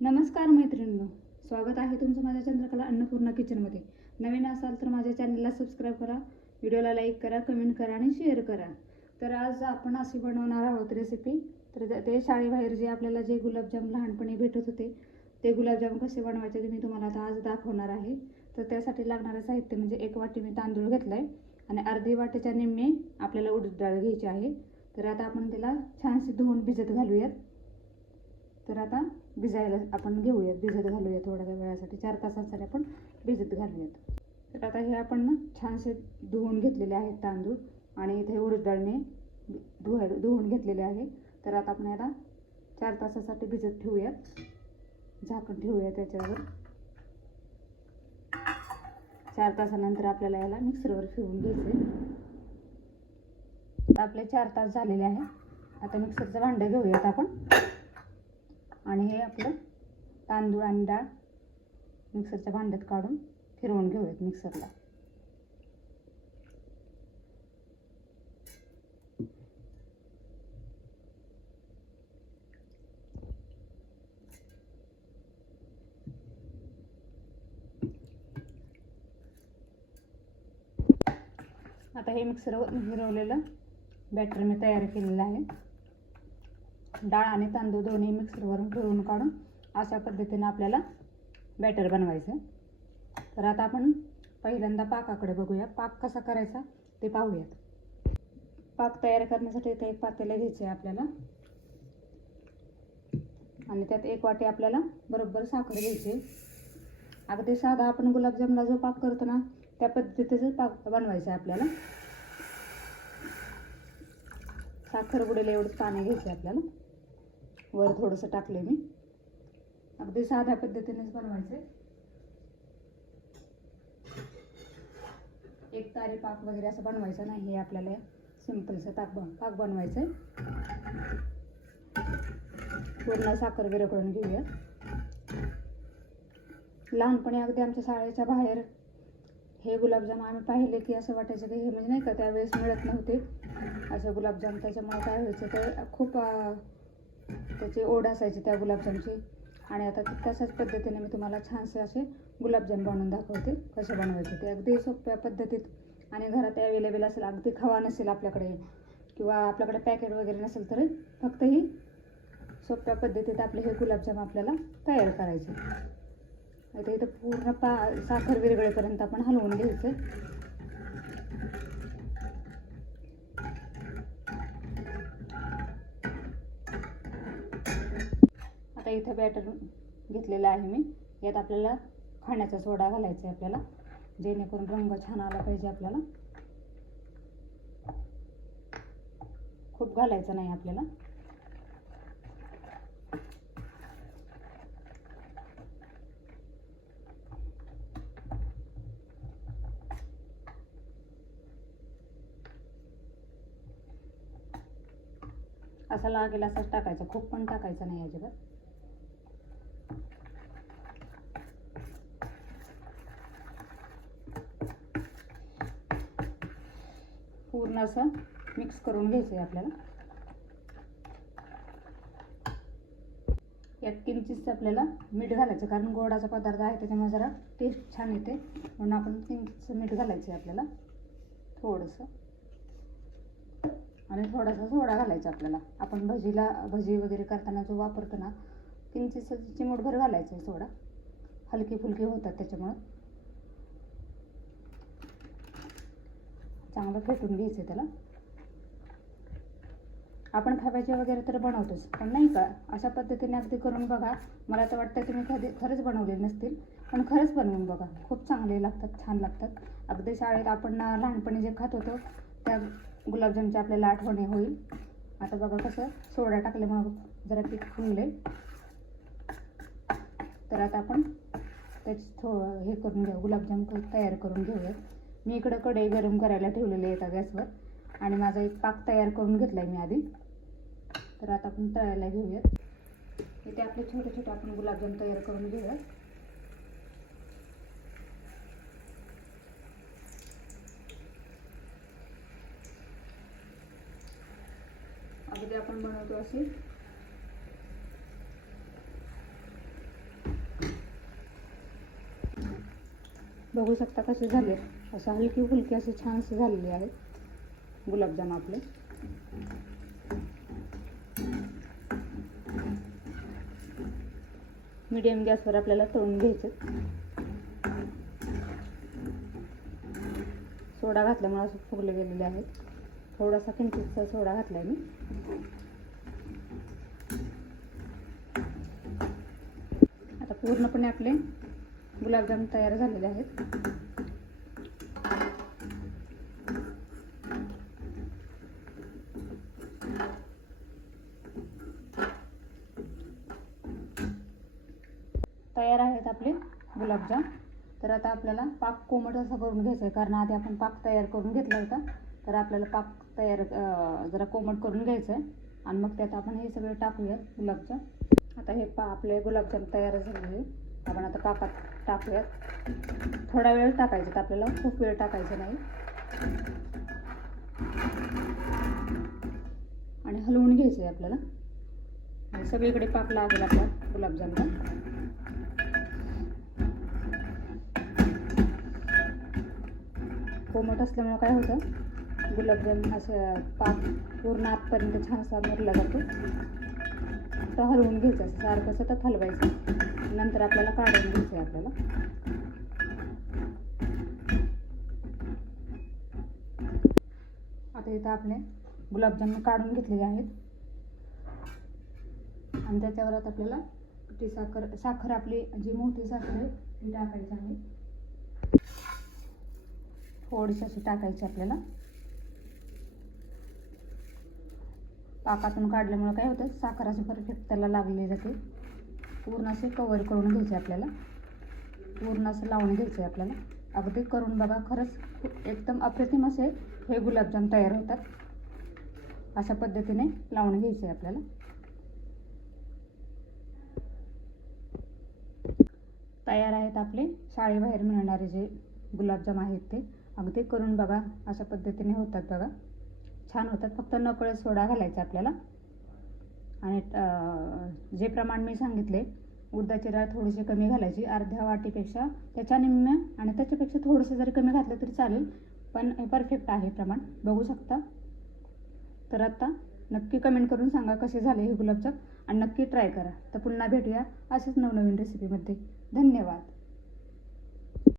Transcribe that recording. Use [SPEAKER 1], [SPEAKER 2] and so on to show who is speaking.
[SPEAKER 1] नमस्कार मैत्रिणींनो. स्वागत आहे तुमचं माझ्या चंद्रकला अन्नपूर्णा किचनमध्ये. नवीन असाल तर माझ्या चॅनलला सबस्क्राईब करा व्हिडिओला लाईक करा कमेंट करा आणि शेअर करा. तर आज आपण अशी बनवणार आहोत रेसिपी तर ते- ते शाळेबाहेर जे आपल्याला जे गुलाबजाम लहानपणी भेटत होते ते गुलाबजाम कसे बनवायचे ते मी तुम्हाला आता आज दाखवणार आहे. तर त्यासाठी लागणारं साहित्य म्हणजे एक वाटी मी तांदूळ घेतला आहे आणि अर्धी वाटीच्या निम्मे आपल्याला उडीद डाळ घ्यायची आहे. तर आता आपण त्याला छानशी धुवून भिजत घालूयात. तर आता भिजायला आपण घेऊयात. भिजत घालूया थोड्या वेळासाठी. चार तासांसाठी आपण भिजत घालूयात. तर आता हे आपण ना छानसे धुवून घेतलेले आहेत तांदूळ आणि इथे उडीद डाळने धुवाय धुवून घेतलेले आहे. तर आता आपण याला चार तासासाठी भिजत ठेवूयात. झाकण ठेवूया त्याच्यावर. चार तासानंतर आपल्याला याला मिक्सरवर फिरवून घ्यायचे आपले चार तास झालेले आहे आता मिक्सरचं भांडं घेऊयात आपण. आणि हे आपलं तांदूळ आणि डाळ मिक्सरच्या भांड्यात काढून फिरवून घेऊयात मिक्सरला. आता हे मिक्सरवर फिरवलेलं बॅटर मी तयार केलेलं आहे. डाळ आणि तांदूळ दोन्ही मिक्सरवरून फिरवून काढून अशा पद्धतीनं आपल्याला बॅटर बनवायचं. तर आता आपण पहिल्यांदा पाकाकडे बघूया. पाक कसा करायचा ते पाहूयात. पाक तयार करण्यासाठी इथे एक पातेलं घ्यायचे आहे आपल्याला. आणि त्यात एक वाटी आपल्याला बरोबर साखर घ्यायची. आहे. अगदी साधा आपण गुलाबजामला जो पाक करतो ना त्या पद्धतीचंच पाक बनवायचं आहे आपल्याला. साखर बुडेल एवढंच पाणी घ्यायचं आहे आपल्याला. वर थोडंसं टाकले मी. अगदी साध्या पद्धतीनेच बनवायचे एक तारी पाक वगैरे असं बनवायचं नाही हे आपल्याला सिम्पलचं ताक बन पाक बनवायचं आहे पूर्ण साखर विरघळून घेऊया. लहानपणी अगदी आमच्या शाळेच्या बाहेर हे गुलाबजाम आम्ही पाहिले की असं वाटायचं की हे म्हणजे नाही का त्यावेळेस मिळत नव्हते. असं गुलाबजाम त्याच्यामुळे काय व्हायचं ते खूप त्याची ओढ असायची त्या गुलाबजामची. आणि आता तशाच पद्धतीने मी तुम्हाला छानसे असे गुलाबजाम बनवून दाखवते कसे बनवायचे ते अगदी सोप्या पद्धतीत. आणि घरात अवेलेबल असेल अगदी खवा नसेल आपल्याकडे किंवा आपल्याकडे पॅकेट वगैरे नसेल तरी फक्त ही सोप्या पद्धतीत आपले हे गुलाबजाम आपल्याला तयार करायचे. आता इथं पूर्ण पा साखर विरगळेपर्यंत आपण हलवून घ्यायचं. आता इथं बॅटर घेतलेलं आहे मी. यात आपल्याला खाण्याचा सोडा घालायचा आहे आपल्याला. जेणेकरून रंग छान आला पाहिजे आपल्याला. खूप घालायचं नाही आपल्याला. असा लागेल असाच टाकायचा. खूप पण टाकायचा नाही अजिबात पूर्ण असं मिक्स करून घ्यायचं आहे आपल्याला. यात किंचित आपल्याला मीठ घालायचं कारण गोडाचा पदार्थ आहे त्याच्यामुळे जरा टेस्ट छान येते. म्हणून आपण किंचित मीठ घालायचं आहे आपल्याला थोडंसं. आणि थोडासा सोडा घालायचा आपल्याला. आपण भजीला भजी वगैरे करताना जो वापरतो ना किंचितचं चिमूटभर घालायचं आहे सोडा. हलकी फुलकी होतात त्याच्यामुळं. चांगलं फेटून घ्यायचं त्याला. आपण खव्याचे वगैरे तर बनवतोच पण नाही का? अशा पद्धतीने अगदी करून बघा. मला तर वाटतं तुम्ही कधी खरंच बनवले नसतील पण खरंच बनवून बघा. खूप चांगले लागतात छान लागतात. अगदी शाळेत आपण लहानपणी जे खात होतो त्या गुलाबजामची आपल्याला आठवणी होईल. आता बघा कसं सोडा टाकल्यामुळं जरा पीठ फुंगले. तर आता आपण त्याची थो हे करून घेऊ गुलाबजाम तयार करून घेऊयात. मी इकडं कढई गरम करायला ठेवलेले आहे एका गॅसवर. आणि माझा एक पाक तयार करून घेतला आहे मी आधी. तर आता आपण तळायला घेऊयात. इथे आपले छोटे छोटे आपण गुलाबजाम तयार करून घेऊयात. अगदी आपण बनवतो अशी बघू शकता कसे झाले. असं हलकी फुलकी असे छानसे झालेले आहेत. गुलाबजाम आपले. मीडियम गॅसवर आपल्याला तळून घ्यायचे. सोडा घातल्यामुळे असं फुगले गेलेले आहेत. थोडासा किंचितचा सोडा घातलाय मी. आता पूर्णपणे आपले गुलाबजाम तयार झालेले आहेत. तयार आहेत आपले गुलाबजाम. तर आता आपल्याला पाक कोमट असा करून घ्यायचा आहे कारण आधी आपण पाक तयार करून घेतला होता. तर आपल्याला पाक तयार जरा कोमट करून घ्यायचं आहे आणि मग त्यात आपण हे सगळं टाकूया गुलाबजाम. आता हे पा आपले गुलाबजाम तयार झालेले आपण आता कापात टाकूयात. थोडा वेळ टाकायचं तर आपल्याला खूप वेळ टाकायचा नाही. आणि हलवून घ्यायचं आहे आपल्याला. आणि सगळीकडे पाक लागेल आपला गुलाबजामला कोमट असल्यामुळं काय होतं गुलाबजाम असं पाक पूर्ण आतपर्यंत छान असा मुरला जातो. तर हलवून घ्यायचं असं सारखं सतत हलवायचं. नंतर आपल्याला काढून घ्यायचं आहे आपल्याला. आता इथं आपले गुलाबजाम काढून घेतलेले आहेत. आणि त्याच्यावर आता आपल्याला ती साखर साखर आपली जी मोठी साखर आहे ती टाकायची आहे. थोडीशी अशी टाकायची आपल्याला. पाकातून काढल्यामुळं काय होतं साखर असं परफेक्ट त्याला लागली जाते पूर्ण असे कवर करून घ्यायचे आपल्याला. पूर्ण असं लावून घ्यायचं आहे आपल्याला अगदी करून बघा खरंच एकदम अप्रतिम असे हे गुलाबजाम तयार होतात. अशा पद्धतीने लावून घ्यायचे आहे आपल्याला. तयार आहेत आपले. शाळेबाहेर मिळणारे जे गुलाबजाम आहेत ते. अगदी करून बघा अशा पद्धतीने होतात बघा. छान होतात. फक्त नकळत सोडा घालायचा आपल्याला. आणि जे प्रमाण मी सांगितले उडदाची डाळ थोडीशी कमी घालायची. अर्ध्या वाटीपेक्षा त्याच्या निम्म्या आणि त्याच्यापेक्षा थोडंसं जरी कमी घातलं तरी चालेल पण परफेक्ट आहे प्रमाण. बघू शकता? तर आत्ता नक्की कमेंट करून सांगा कसे झाले हे गुलाबजाम. आणि नक्की ट्राय करा. तर पुन्हा भेटूया असेच नवनवीन रेसिपीमध्ये धन्यवाद.